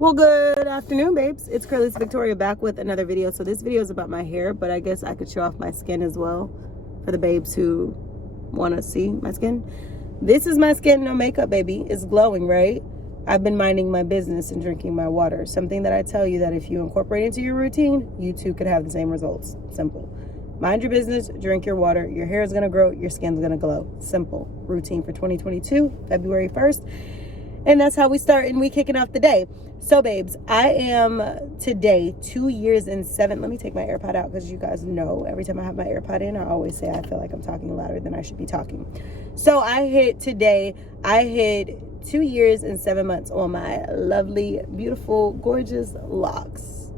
Well, good afternoon, babes. It's Curly's Victoria back with another video. So this video is about my hair, but I guess I could show off my skin as well for the babes who want to see my skin. This is my skin, no makeup, baby. It's glowing, right? I've been minding my business and drinking my water. Something that I tell you that if you incorporate into your routine, you too could have the same results. Simple. Mind your business, drink your water. Your hair is going to grow, your skin's going to glow. Simple. Routine for 2022, February 1st. And that's how we start and we kicking off the day. So babes, I am today 2 years and 7. Let me take my AirPod out because you guys know every time I have my AirPod in, I always say I feel like I'm talking louder than I should be talking. So I hit 2 years and 7 months on my lovely, beautiful, gorgeous locks.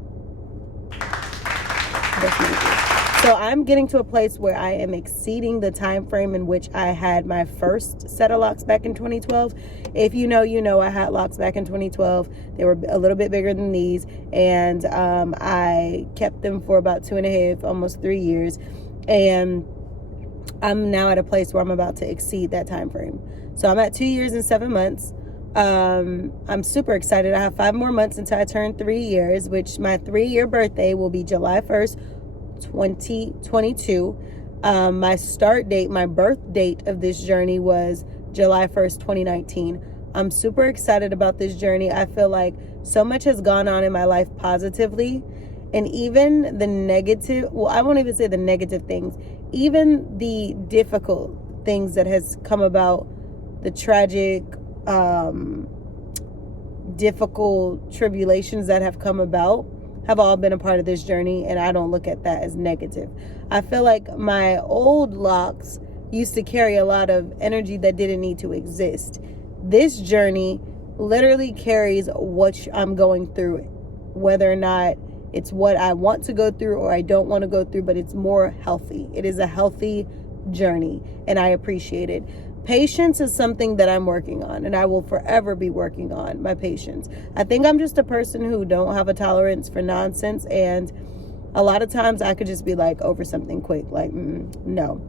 So I'm getting to a place where I am exceeding the time frame in which I had my first set of locks back in 2012. If you know, you know I had locks back in 2012. They were a little bit bigger than these, and I kept them for about 2.5, almost 3 years. And I'm now at a place where I'm about to exceed that time frame. So I'm at 2 years and 7 months. I'm super excited. I have 5 more months until I turn 3 years, which my 3-year birthday will be July 1st. 2022. My start date, my birth date of this journey was July 1st, 2019. I'm super excited about this journey. I feel like so much has gone on in my life positively, and even the negative, well, I won't even say the negative things, even the difficult things that has come about, the tragic, difficult tribulations that have come about have all been a part of this journey, and I don't look at that as negative. I feel like my old locks used to carry a lot of energy that didn't need to exist. This journey literally carries what I'm going through, whether or not it's what I want to go through or I don't want to go through, but it's more healthy. It is a healthy journey, and I appreciate it. Patience is something that I'm working on, and I will forever be working on my patience. I think I'm just a person who don't have a tolerance for nonsense, and a lot of times I could just be like over something quick, like no.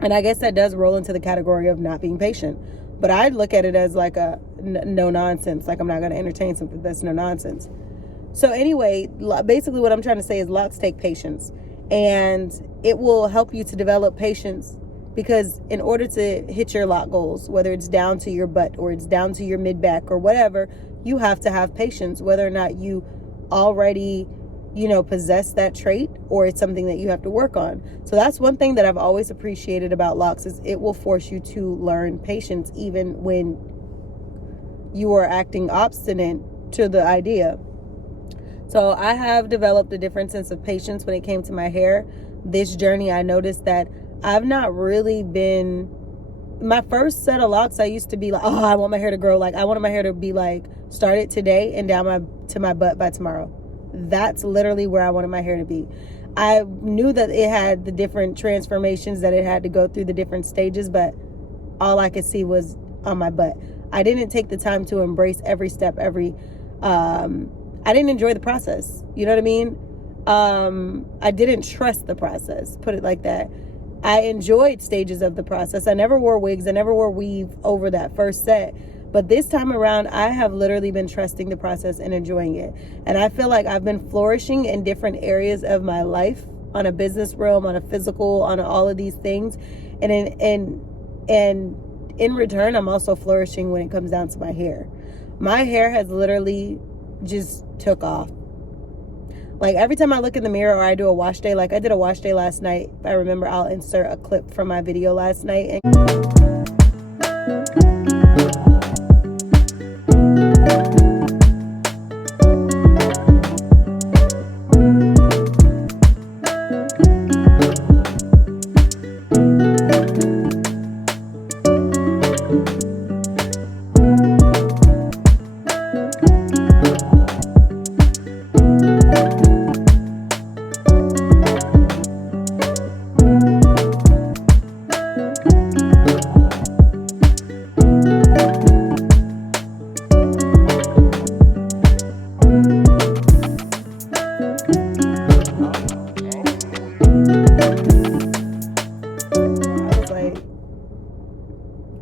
And I guess that does roll into the category of not being patient, but I look at it as like a no nonsense, like I'm not going to entertain something that's no nonsense. So anyway, basically what I'm trying to say is locks take patience, and it will help you to develop patience. Because in order to hit your lock goals, whether it's down to your butt or it's down to your mid-back or whatever, you have to have patience, whether or not you already, possess that trait or it's something that you have to work on. So that's one thing that I've always appreciated about locks is it will force you to learn patience even when you are acting obstinate to the idea. So I have developed a different sense of patience when it came to my hair. This journey, I noticed that I've not really been, my first set of locks, I used to be like, oh, I want my hair to grow. Like, I wanted my hair to be like, started today and down to my butt by tomorrow. That's literally where I wanted my hair to be. I knew that it had the different transformations that it had to go through, the different stages, but all I could see was on my butt. I didn't take the time to embrace every step, I didn't enjoy the process. You know what I mean? I didn't trust the process, put it like that. I enjoyed stages of the process. I never wore wigs. I never wore weave over that first set. But this time around, I have literally been trusting the process and enjoying it. And I feel like I've been flourishing in different areas of my life, on a business realm, on a physical, on all of these things. And in return, I'm also flourishing when it comes down to my hair. My hair has literally just took off. Like every time I look in the mirror or I do a wash day, like I did a wash day last night. If I remember, I'll insert a clip from my video last night.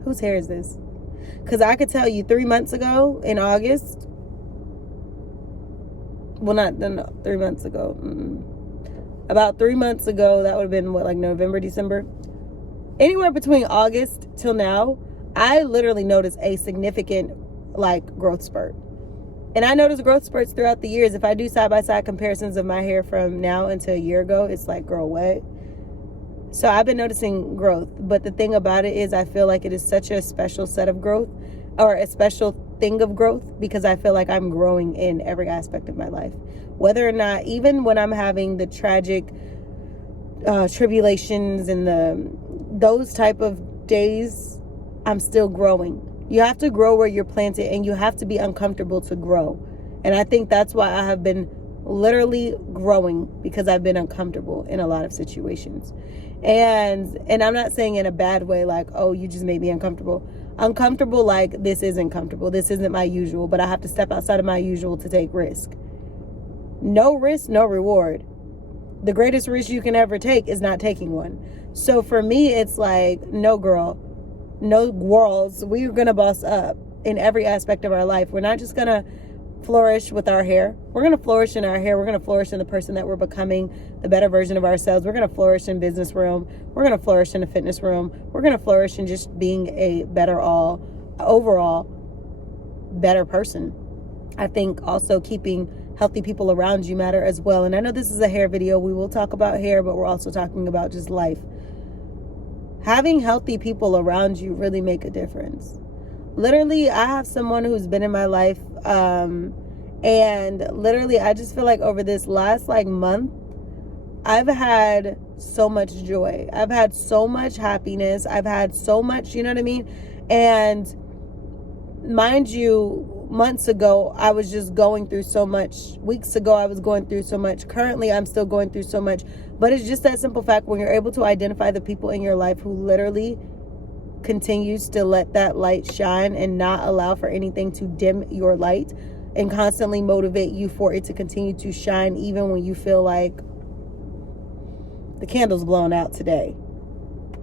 Whose hair is this? Because I could tell you 3 months ago in August, Well, not no, 3 months ago. About 3 months ago, that would have been what, like November, December? Anywhere between August till now, I literally noticed a significant like growth spurt. And I notice growth spurts throughout the years. If I do side-by-side comparisons of my hair from now until a year ago, it's like, girl, what? So I've been noticing growth. But the thing about it is I feel like it is such a special set of growth, or a special thing of growth, because I feel like I'm growing in every aspect of my life. Whether or not, even when I'm having the tragic tribulations and those type of days, I'm still growing. You have to grow where you're planted, and you have to be uncomfortable to grow. And I think that's why I have been literally growing, because I've been uncomfortable in a lot of situations. And I'm not saying in a bad way, like, oh, you just made me uncomfortable. Uncomfortable, like, this isn't comfortable. This isn't my usual, but I have to step outside of my usual to take risk. No risk, no reward. The greatest risk you can ever take is not taking one. So for me, it's like, no, girl, no walls. We're going to boss up in every aspect of our life. We're not just going to flourish with our hair. We're going to flourish in our hair. We're going to flourish in the person that we're becoming, the better version of ourselves. We're going to flourish in business room. We're going to flourish in the fitness room. We're going to flourish in just being a better overall better person. I think also keeping healthy people around you matter as well. And I know this is a hair video. We will talk about hair, but we're also talking about just life. Having healthy people around you really make a difference. Literally, I have someone who's been in my life, and literally, I just feel like over this last month, I've had so much joy. I've had so much happiness. I've had so much, you know what I mean? And mind you, months ago, I was just going through so much. Weeks ago, I was going through so much. Currently, I'm still going through so much. But it's just that simple fact, when you're able to identify the people in your life who literally continues to let that light shine and not allow for anything to dim your light, and constantly motivate you for it to continue to shine even when you feel like the candle's blown out today.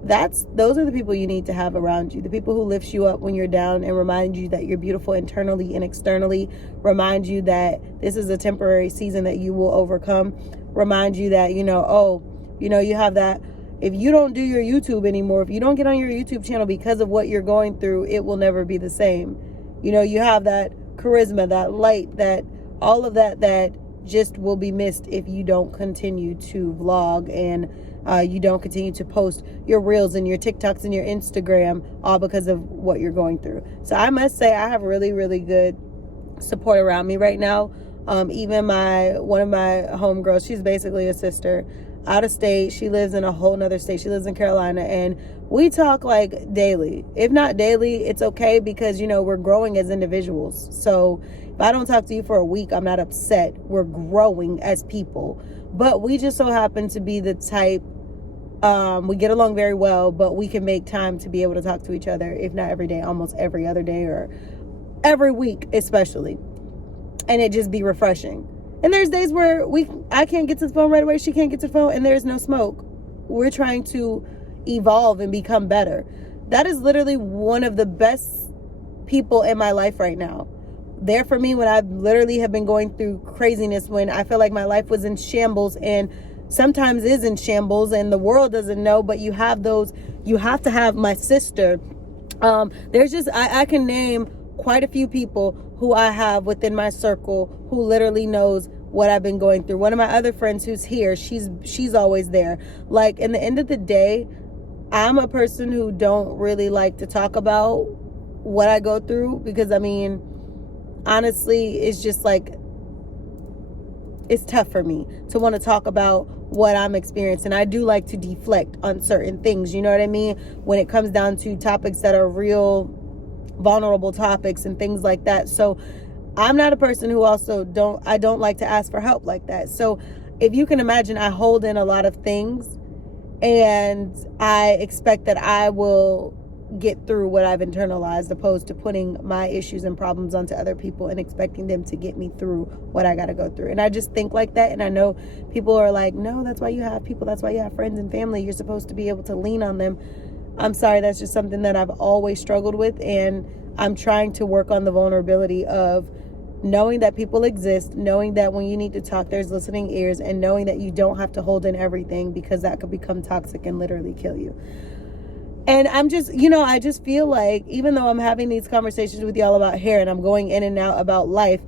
Those are the people you need to have around you. The people who lift you up when you're down and remind you that you're beautiful internally and externally. Remind you that this is a temporary season that you will overcome. Remind you that, you have that. If you don't do your YouTube anymore, if you don't get on your YouTube channel because of what you're going through, it will never be the same. You have that charisma, that light, that all of that just will be missed if you don't continue to vlog and you don't continue to post your reels and your TikToks and your Instagram, all because of what you're going through. So I must say I have really, really good support around me right now. Even one of my homegirls, she's basically a sister, out of state. She lives in a whole nother state. She lives in Carolina, and we talk like daily. If not daily, it's okay, because we're growing as individuals. So if I don't talk to you for a week, I'm not upset. We're growing as people. But we just so happen to be the type, we get along very well, but we can make time to be able to talk to each other, if not every day, almost every other day, or every week especially. And it just be refreshing. And there's days where I can't get to the phone right away, she can't get to the phone, and there's no smoke. We're trying to evolve and become better. That is literally one of the best people in my life right now. There for me when I literally have been going through craziness, when I feel like my life was in shambles, and sometimes is in shambles, and the world doesn't know, but you have to have my sister. There's just, I can name quite a few people who I have within my circle who literally knows what I've been going through. One of my other friends who's here, she's always there. Like, in the end of the day, I'm a person who don't really like to talk about what I go through, because honestly, it's just like, it's tough for me to want to talk about what I'm experiencing. I do like to deflect on certain things, you know what I mean? When it comes down to topics that are real vulnerable topics and things like that. So I'm not a person who also don't like to ask for help like that. So if you can imagine, I hold in a lot of things, and I expect that I will get through what I've internalized, opposed to putting my issues and problems onto other people and expecting them to get me through what I got to go through. And I just think like that. And I know people are like, no, that's why you have people. That's why you have friends and family. You're supposed to be able to lean on them. I'm sorry, that's just something that I've always struggled with, and I'm trying to work on the vulnerability of knowing that people exist, knowing that when you need to talk, there's listening ears, and knowing that you don't have to hold in everything, because that could become toxic and literally kill you. And I'm just, I just feel like, even though I'm having these conversations with y'all about hair and I'm going in and out about life,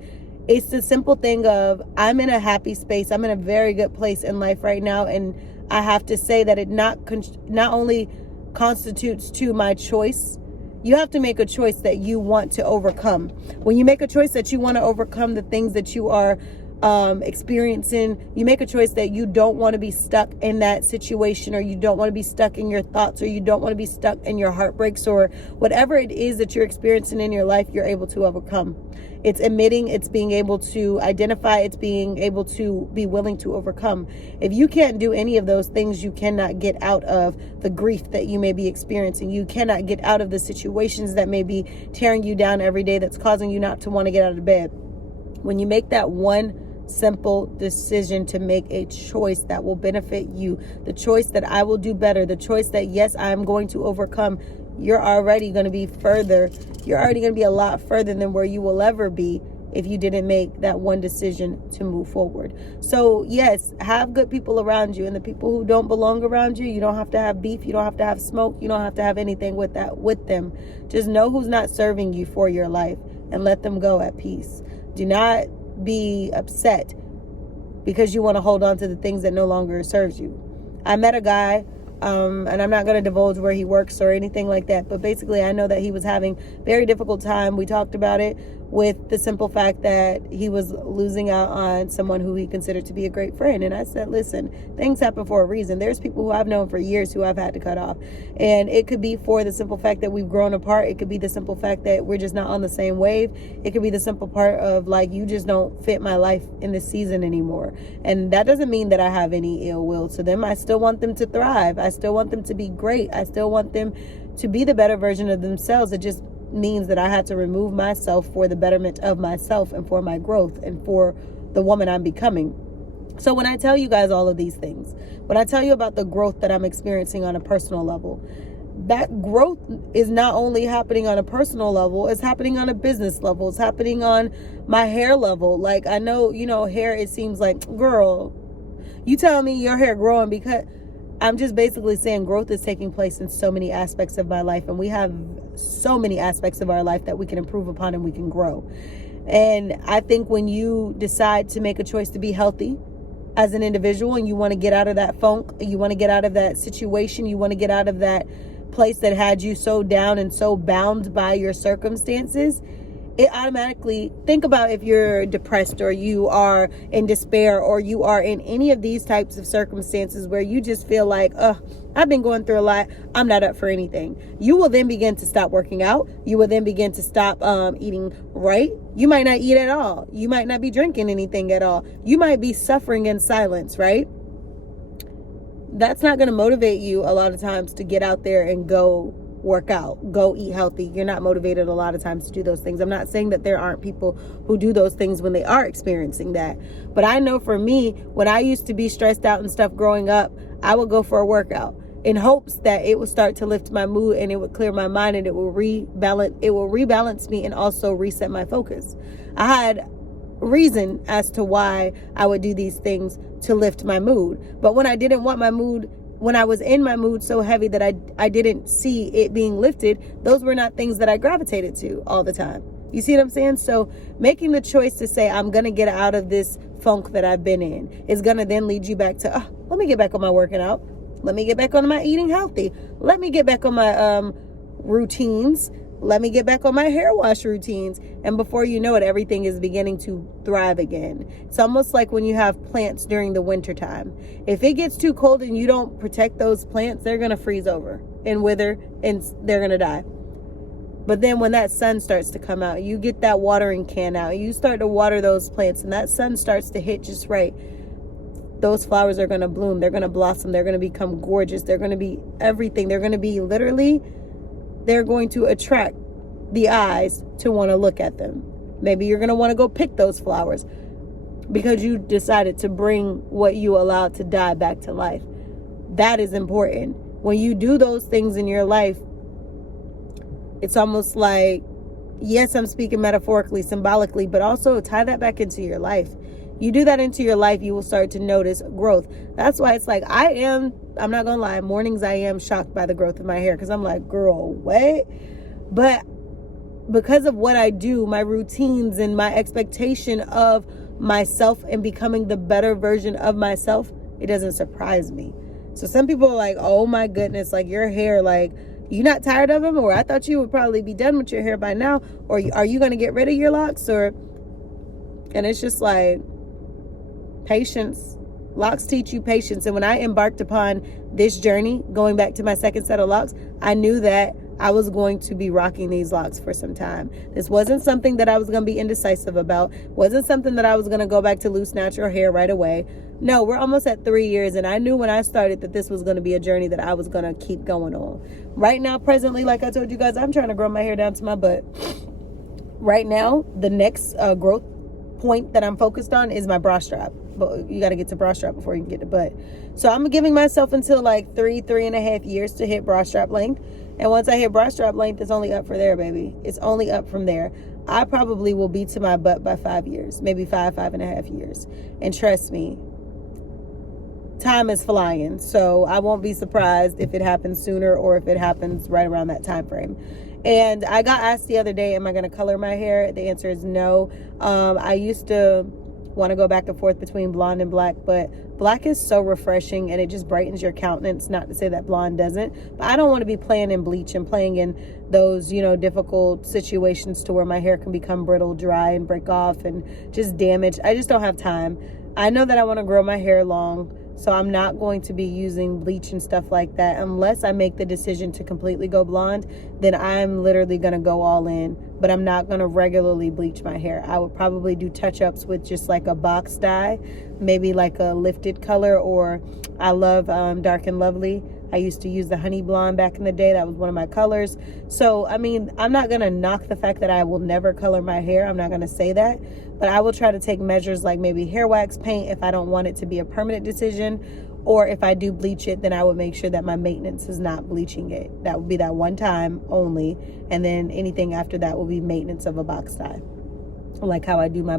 it's the simple thing of, I'm in a happy space. I'm in a very good place in life right now. And I have to say that it not only constitutes to my choice. You have to make a choice that you want to overcome. When you make a choice that you want to overcome the things that you are experiencing, you make a choice that you don't want to be stuck in that situation, or you don't want to be stuck in your thoughts, or you don't want to be stuck in your heartbreaks, or whatever it is that you're experiencing in your life, you're able to overcome. It's admitting, it's being able to identify, it's being able to be willing to overcome. If you can't do any of those things, you cannot get out of the grief that you may be experiencing. You cannot get out of the situations that may be tearing you down every day, that's causing you not to want to get out of bed. When you make that one simple decision to make a choice that will benefit you, the choice that I will do better, the choice that, yes, I'm going to overcome, you're already going to be further. You're already going to be a lot further than where you will ever be if you didn't make that one decision to move forward. So yes, have good people around you, and the people who don't belong around you, you don't have to have beef, you don't have to have smoke, you don't have to have anything with them. Just know who's not serving you for your life, and let them go at peace. Do not be upset because you want to hold on to the things that no longer serves you. I met a guy, and I'm not going to divulge where he works or anything like that, but basically I know that he was having very difficult time. We talked about it, with the simple fact that he was losing out on someone who he considered to be a great friend. And I said, listen, things happen for a reason. There's people who I've known for years who I've had to cut off. And it could be for the simple fact that we've grown apart. It could be the simple fact that we're just not on the same wave. It could be the simple part of, like, you just don't fit my life in this season anymore. And that doesn't mean that I have any ill will to them. I still want them to thrive. I still want them to be great. I still want them to be the better version of themselves. It just means that I had to remove myself for the betterment of myself and for my growth and for the woman I'm becoming. So when I tell you guys all of these things, when I tell you about the growth that I'm experiencing on a personal level, that growth is not only happening on a personal level, it's happening on a business level, it's happening on my hair level. Like, I know, hair, it seems like, girl, you tell me your hair growing, because I'm just basically saying growth is taking place in so many aspects of my life, and we have so many aspects of our life that we can improve upon and we can grow. And I think when you decide to make a choice to be healthy as an individual, and you want to get out of that funk, you want to get out of that situation, you want to get out of that place that had you so down and so bound by your circumstances, it automatically, think about if you're depressed, or you are in despair, or you are in any of these types of circumstances where you just feel like, I've been going through a lot, I'm not up for anything. You will then begin to stop working out. You will then begin to stop eating right. You might not eat at all. You might not be drinking anything at all. You might be suffering in silence, right? That's not going to motivate you a lot of times to get out there and go work out, go eat healthy. You're not motivated a lot of times to do those things. I'm not saying that there aren't people who do those things when they are experiencing that. But I know for me, when I used to be stressed out and stuff growing up, I would go for a workout in hopes that it would start to lift my mood, and it would clear my mind, and it will rebalance me, and also reset my focus. I had reason as to why I would do these things to lift my mood. But when I didn't want my mood, when I was in my mood so heavy that I didn't see it being lifted, those were not things that I gravitated to all the time. You see what I'm saying? So making the choice to say, I'm going to get out of this funk that I've been in, is going to then lead you back to, let me get back on my working out. Let me get back on my eating healthy. Let me get back on my routines. Let me get back on my hair wash routines. And before you know it, everything is beginning to thrive again. It's almost like when you have plants during the winter time. If it gets too cold and you don't protect those plants, they're going to freeze over and wither, and they're going to die. But then when that sun starts to come out, you get that watering can out, you start to water those plants, and that sun starts to hit just right. Those flowers are going to bloom. They're going to blossom. They're going to become gorgeous. They're going to be everything. They're going to be literally, they're going to attract the eyes to want to look at them. Maybe you're going to want to go pick those flowers because you decided to bring what you allowed to die back to life. That is important. When you do those things in your life, it's almost like yes, I'm speaking metaphorically, symbolically, but also tie that back into your life. You do that into your life, you will start to notice growth. That's why it's like, I'm not gonna lie, mornings I am shocked by the growth of my hair, because I'm like, girl, what? But because of what I do, my routines and my expectation of myself and becoming the better version of myself, it doesn't surprise me. So some people are like, oh my goodness, like your hair, like, you not tired of them? Or I thought you would probably be done with your hair by now. Or are you going to get rid of your locks? And it's just like, patience. Locks teach you patience. And when I embarked upon this journey, going back to my second set of locks, I knew that I was going to be rocking these locks for some time. This wasn't something that I was going to be indecisive about. Wasn't something that I was going to go back to loose natural hair right away. No, we're almost at 3 years, and I knew when I started that this was going to be a journey that I was going to keep going on. Right now, presently, like I told you guys, I'm trying to grow my hair down to my butt. Right now, the next growth point that I'm focused on is my bra strap. But you got to get to bra strap before you can get to butt. So I'm giving myself until like 3.5 years to hit bra strap length. And once I hit bra strap length, it's only up for there, baby. It's only up from there. I probably will be to my butt by 5 years, maybe 5.5 years. And trust me, time is flying. So I won't be surprised if it happens sooner or if it happens right around that time frame. And I got asked the other day, am I going to color my hair? The answer is no. I used to want to go back and forth between blonde and black, but black is so refreshing and it just brightens your countenance. Not to say that blonde doesn't, but I don't want to be playing in bleach and playing in those, difficult situations to where my hair can become brittle, dry, and break off and just damage. I just don't have time. I know that I want to grow my hair long, so I'm not going to be using bleach and stuff like that unless I make the decision to completely go blonde. Then I'm literally going to go all in, but I'm not going to regularly bleach my hair. I would probably do touch-ups with just like a box dye, maybe like a lifted color, or I love Dark and Lovely. I used to use the honey blonde back in the day. That was one of my colors. So, I mean, I'm not going to knock the fact that I will never color my hair. I'm not going to say that. But I will try to take measures like maybe hair wax paint if I don't want it to be a permanent decision. Or if I do bleach it, then I would make sure that my maintenance is not bleaching it. That would be that one time only. And then anything after that will be maintenance of a box dye. Like how I do my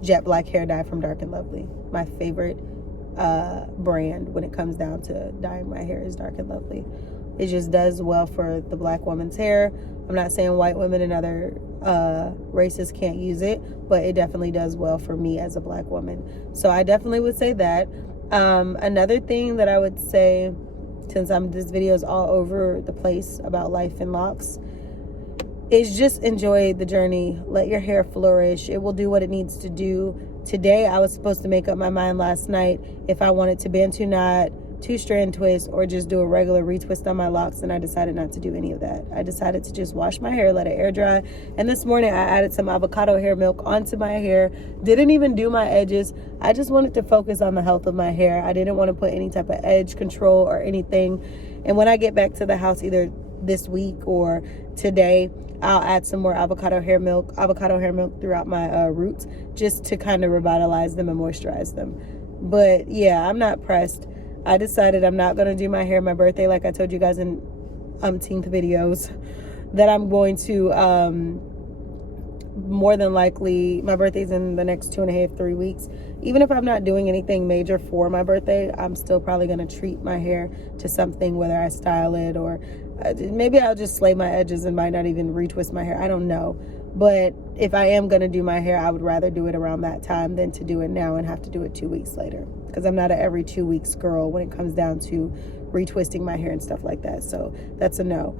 jet black hair dye from Dark and Lovely. My favorite brand when it comes down to dyeing my hair is Dark and Lovely. It just does well for the black woman's hair. I'm not saying white women and other races can't use it, but it definitely does well for me as a black woman. So I definitely would say that. Another thing that I would say, since this video is all over the place about life and locks, is just enjoy the journey. Let your hair flourish. It will do what it needs to do. Today, I was supposed to make up my mind last night if I wanted to Bantu knot, 2-strand twist, or just do a regular retwist on my locks, and I decided not to do any of that. I decided to just wash my hair, let it air dry, and this morning I added some avocado hair milk onto my hair. Didn't even do my edges. I just wanted to focus on the health of my hair. I didn't want to put any type of edge control or anything. And when I get back to the house, either this week or today, I'll add some more avocado hair milk throughout my roots, just to kind of revitalize them and moisturize them. But yeah, I'm not pressed. I decided I'm not going to do my hair on my birthday, like I told you guys in umpteenth videos, that I'm going to, more than likely, my birthday's in the next 2.5-3 weeks. Even if I'm not doing anything major for my birthday, I'm still probably going to treat my hair to something, whether I style it or maybe I'll just slay my edges and might not even retwist my hair. I don't know. But if I am going to do my hair, I would rather do it around that time than to do it now and have to do it 2 weeks later. Because I'm not a every 2 weeks girl when it comes down to retwisting my hair and stuff like that. So that's a no.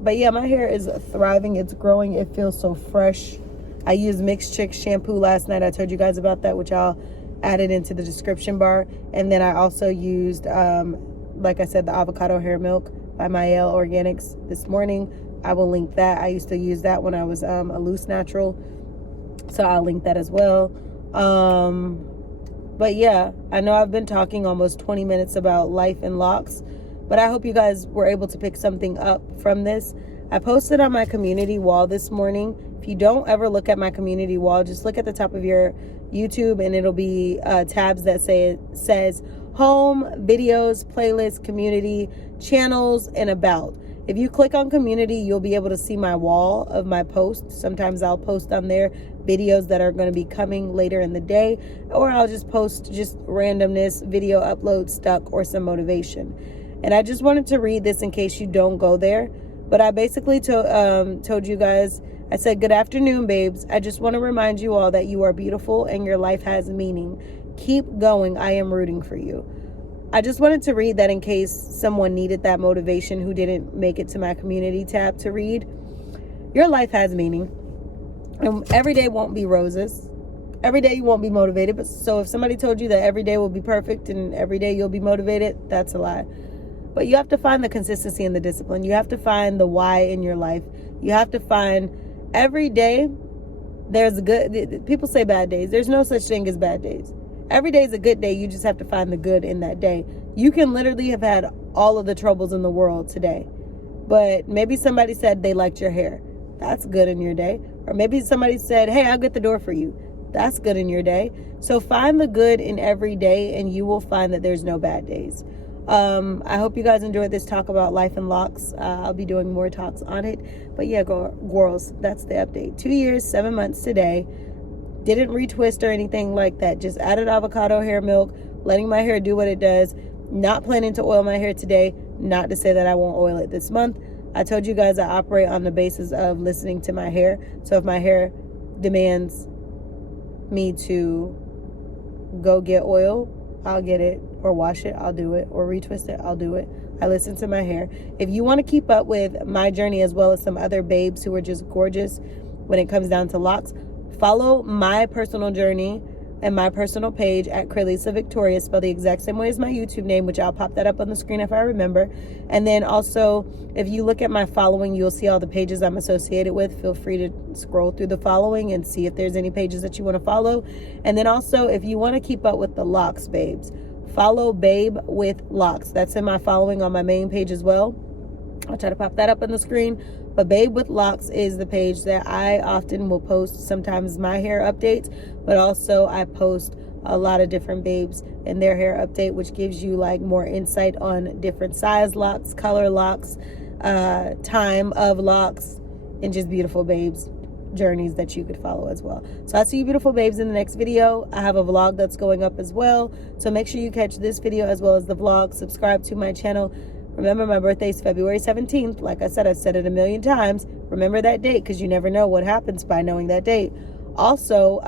But yeah, my hair is thriving. It's growing. It feels so fresh. I used Mixed Chicks shampoo last night. I told you guys about that, which I'll add it into the description bar. And then I also used, like I said, the avocado hair milk by Mielle Organics this morning. I will link that. I used to use that when I was a loose natural, so I'll link that as well. But yeah, I know I've been talking almost 20 minutes about life and locks, but I hope you guys were able to pick something up from this. I posted on my community wall this morning. If you don't ever look at my community wall, just look at the top of your YouTube and it'll be tabs that says home, videos, playlists, community, channels, and about. If you click on community, you'll be able to see my wall of my posts. Sometimes I'll post on there videos that are going to be coming later in the day, or I'll just post just randomness, video upload stuck, or some motivation. And I just wanted to read this in case you don't go there. But I basically told you guys, I said, good afternoon, babes. I just want to remind you all that you are beautiful and your life has meaning. Keep going. I am rooting for you. I just wanted to read that in case someone needed that motivation who didn't make it to my community tab to read. Your life has meaning. And every day won't be roses. Every day you won't be motivated. But so if somebody told you that every day will be perfect and every day you'll be motivated, that's a lie. But you have to find the consistency and the discipline. You have to find the why in your life. You have to find every day there's good. People say bad days. There's no such thing as bad days. Every day is a good day. You just have to find the good in that day. You can literally have had all of the troubles in the world today. But maybe somebody said they liked your hair. That's good in your day. Or maybe somebody said, hey, I'll get the door for you. That's good in your day. So find the good in every day and you will find that there's no bad days. I hope you guys enjoyed this talk about life and locks. I'll be doing more talks on it. But yeah, girls, that's the update. 2 years, 7 months today. Didn't retwist or anything like that. Just added avocado hair milk, letting my hair do what it does. Not planning to oil my hair today. Not to say that I won't oil it this month. I told you guys I operate on the basis of listening to my hair. So if my hair demands me to go get oil, I'll get it, or wash it, I'll do it, or retwist it, I'll do it. I listen to my hair. If you want to keep up with my journey as well as some other babes who are just gorgeous when it comes down to locks, follow my personal journey and my personal page at Crelisa Victoria, spelled the exact same way as my YouTube name, which I'll pop that up on the screen if I remember. And then also, if you look at my following, you'll see all the pages I'm associated with. Feel free to scroll through the following and see if there's any pages that you want to follow. And then also, if you want to keep up with the locks, babes, follow Babe with Locks. That's in my following on my main page as well. I'll try to pop that up on the screen. But Babe with Locks is the page that I often will post sometimes my hair updates, but also I post a lot of different babes and their hair update, which gives you like more insight on different size locks, color locks, time of locks, and just beautiful babes journeys that you could follow as well. So I'll see you beautiful babes in the next video. I have a vlog that's going up as well. So make sure you catch this video as well as the vlog. Subscribe to my channel. Remember, my birthday is February 17th. Like I said, I've said it a million times. Remember that date because you never know what happens by knowing that date. Also,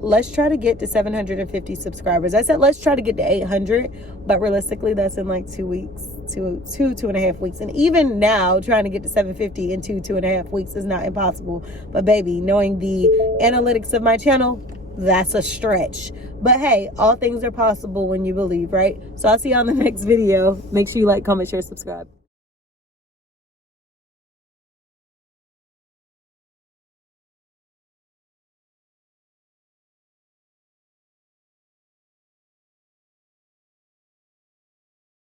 let's try to get to 750 subscribers. I said let's try to get to 800, but realistically, that's in like 2 weeks, two and a half weeks. And even now, trying to get to 750 in two and a half weeks is not impossible. But baby, knowing the analytics of my channel, that's a stretch. But hey, all things are possible when you believe, right? So I'll see you on the next video. Make sure you like, comment, share, subscribe.